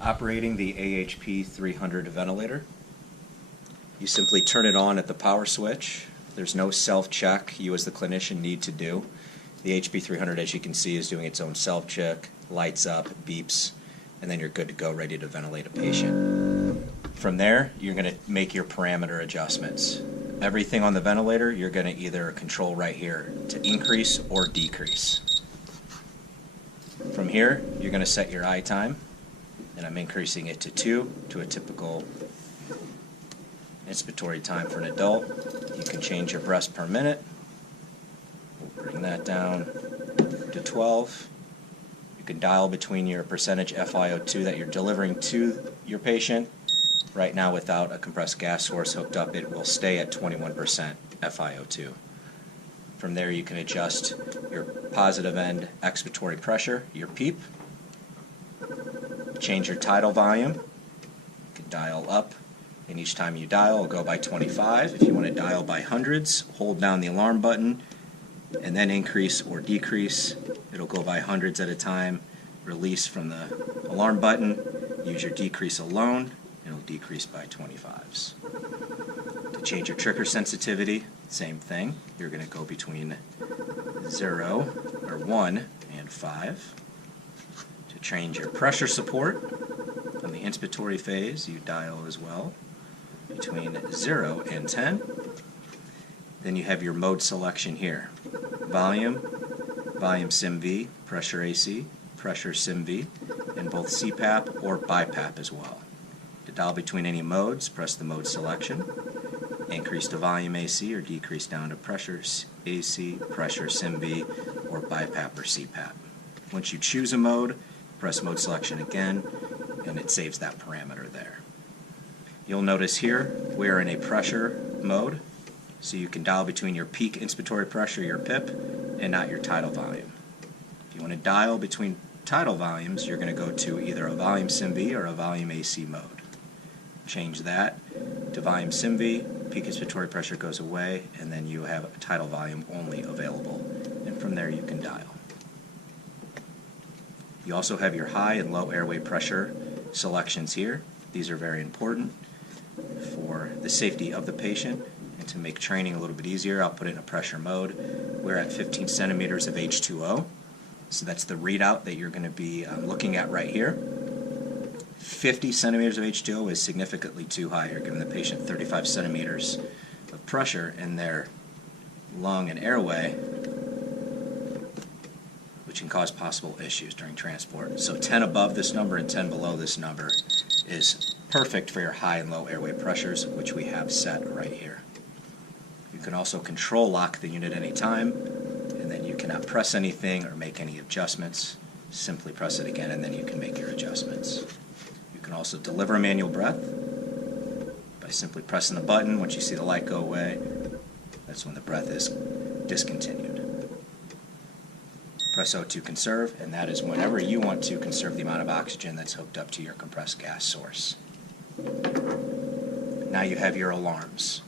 Operating the AHP 300 ventilator. You simply turn it on at the power switch. There's no self-check you as the clinician need to do. The HP 300, as you can see, is doing its own self-check, lights up, beeps, and then you're good to go, ready to ventilate a patient. From there, you're going to make your parameter adjustments. Everything on the ventilator, you're going to either control right here to increase or decrease. From here, you're going to set your eye time, and I'm increasing it to 2 to a typical inspiratory time for an adult. You can change your breaths per minute. We'll bring that down to 12. You can dial between your percentage FiO2 that you're delivering to your patient. Right now, without a compressed gas source hooked up, it will stay at 21% FiO2. From there, you can adjust your positive end expiratory pressure, your PEEP. Change your tidal volume. You can dial up, and each time you dial, it'll go by 25. If you want to dial by hundreds, hold down the alarm button, and then increase or decrease. It'll go by hundreds at a time. Release from the alarm button. Use your decrease alone. It'll decrease by 25s. To change your trigger sensitivity, same thing. You're going to go between 1 and 5. To change your pressure support on the inspiratory phase, you dial as well between 0 and 10. Then you have your mode selection here. Volume SIMV, pressure AC, pressure SIMV, and both CPAP or BiPAP as well. To dial between any modes, press the mode selection. Increase to volume AC or decrease down to pressure AC, pressure SIMV, or BiPAP or CPAP. Once you choose a mode, press mode selection again, and it saves that parameter there. You'll notice here we're in a pressure mode, so you can dial between your peak inspiratory pressure, your PIP, and not your tidal volume. If you want to dial between tidal volumes, you're going to go to either a volume SIMV or a volume AC mode. Change that to volume SIMV, peak inspiratory pressure goes away, and then you have a tidal volume only available. And from there you can dial. You also have your high and low airway pressure selections here. These are very important for the safety of the patient and to make training a little bit easier. I'll put it in a pressure mode. We're at 15 centimeters of H2O. So that's the readout that you're going to be looking at right here. 50 centimeters of H2O is significantly too high. You're giving the patient 35 centimeters of pressure in their lung and airway, which can cause possible issues during transport. So 10 above this number and 10 below this number is perfect for your high and low airway pressures, which we have set right here. You can also control lock the unit anytime, and then you cannot press anything or make any adjustments. Simply press it again, and then you can make your adjustments. You can also deliver a manual breath by simply pressing the button. Once you see the light go away, that's when the breath is discontinued. Press O to conserve, and that is whenever you want to conserve the amount of oxygen that's hooked up to your compressed gas source. Now you have your alarms.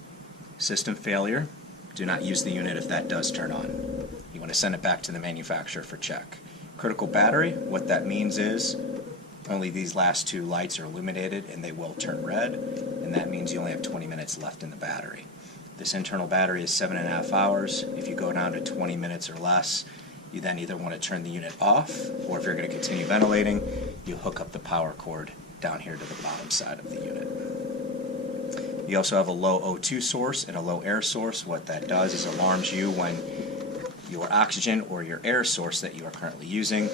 System failure, do not use the unit if that does turn on. You want to send it back to the manufacturer for check. Critical battery, what that means is only these last two lights are illuminated and they will turn red, and that means you only have 20 minutes left in the battery. This internal battery is 7.5 hours. If you go down to 20 minutes or less, you then either want to turn the unit off, or if you're going to continue ventilating, you hook up the power cord down here to the bottom side of the unit. You also have a low O2 source and a low air source. What that does is alarms you when your oxygen or your air source that you are currently using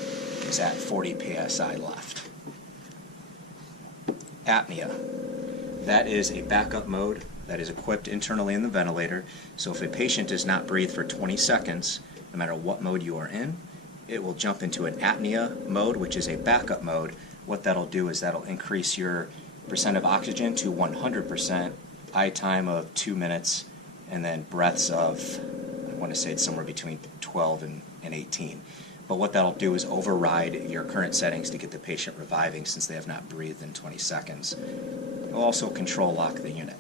is at 40 psi left. Apnea. That is a backup mode that is equipped internally in the ventilator, so if a patient does not breathe for 20 seconds, no matter what mode you are in, it will jump into an apnea mode, which is a backup mode. What that'll do is that'll increase your percent of oxygen to 100%, eye time of 2 minutes, and then breaths of, I want to say it's somewhere between 12 and 18. But what that'll do is override your current settings to get the patient reviving since they have not breathed in 20 seconds. It'll also control lock the unit.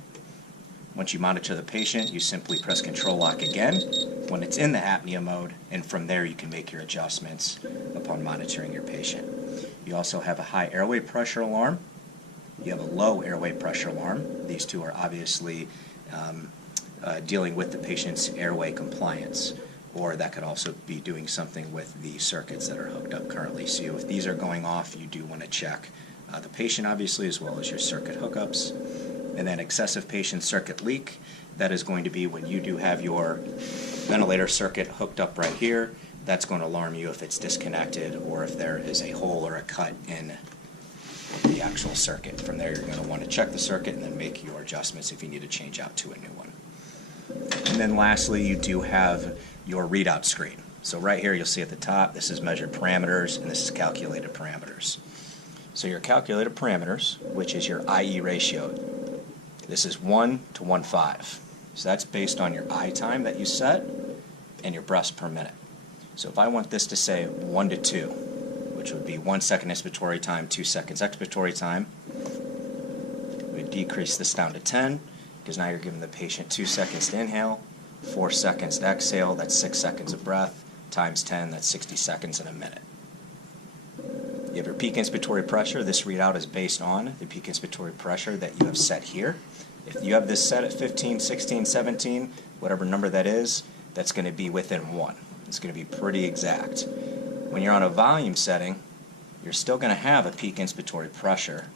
Once you monitor the patient, you simply press control lock again when it's in the apnea mode, and from there you can make your adjustments upon monitoring your patient. You also have a high airway pressure alarm. You have a low airway pressure alarm. These two are obviously dealing with the patient's airway compliance, or that could also be doing something with the circuits that are hooked up currently. So if these are going off, you do want to check the patient, obviously, as well as your circuit hookups. And then excessive patient circuit leak, that is going to be when you do have your ventilator circuit hooked up right here. That's going to alarm you if it's disconnected or if there is a hole or a cut in the actual circuit. From there, you're going to want to check the circuit and then make your adjustments if you need to change out to a new one. And then lastly, you do have your readout screen. So right here, you'll see at the top, this is measured parameters and this is calculated parameters. So your calculated parameters, which is your IE ratio, this is 1 to 1.5. So that's based on your I time that you set and your breaths per minute. So if I want this to say 1 to 2, which would be 1 second inspiratory time, 2 seconds expiratory time, we decrease this down to 10, because now you're giving the patient 2 seconds to inhale, 4 seconds to exhale, that's 6 seconds of breath, times 10, that's 60 seconds in a minute. You have your peak inspiratory pressure. This readout is based on the peak inspiratory pressure that you have set here. If you have this set at 15, 16, 17, whatever number that is, that's going to be within 1. It's going to be pretty exact. When you're on a volume setting, you're still going to have a peak inspiratory pressure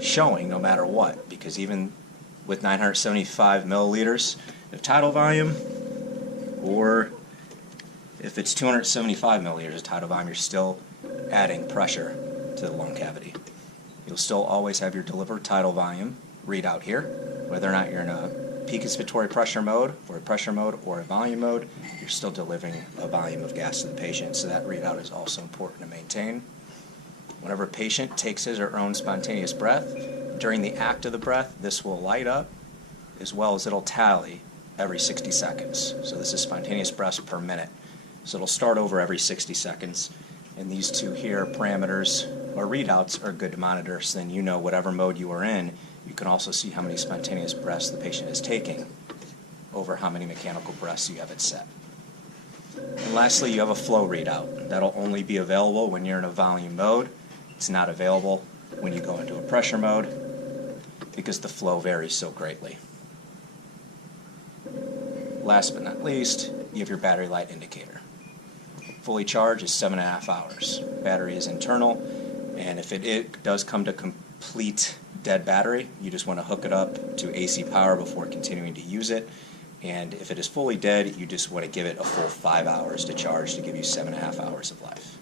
showing no matter what, because even with 975 milliliters of tidal volume, or if it's 275 milliliters of tidal volume, you're still adding pressure to the lung cavity. You'll still always have your delivered tidal volume readout here, whether or not you're in a peak inspiratory pressure mode, or a pressure mode, or a volume mode, you're still delivering a volume of gas to the patient, so that readout is also important to maintain. Whenever a patient takes his or her own spontaneous breath, during the act of the breath, this will light up, as well as it'll tally every 60 seconds. So this is spontaneous breaths per minute. So it'll start over every 60 seconds. And these two here, parameters or readouts, are good to monitor, so then you know whatever mode you are in, you can also see how many spontaneous breaths the patient is taking over how many mechanical breaths you have it set. And lastly, you have a flow readout. That'll only be available when you're in a volume mode. It's not available when you go into a pressure mode because the flow varies so greatly. Last but not least, you have your battery light indicator. Fully charged is 7.5 hours. Battery is internal, and if it does come to complete dead battery, you just want to hook it up to AC power before continuing to use it. And if it is fully dead, you just want to give it a full 5 hours to charge to give you 7.5 hours of life.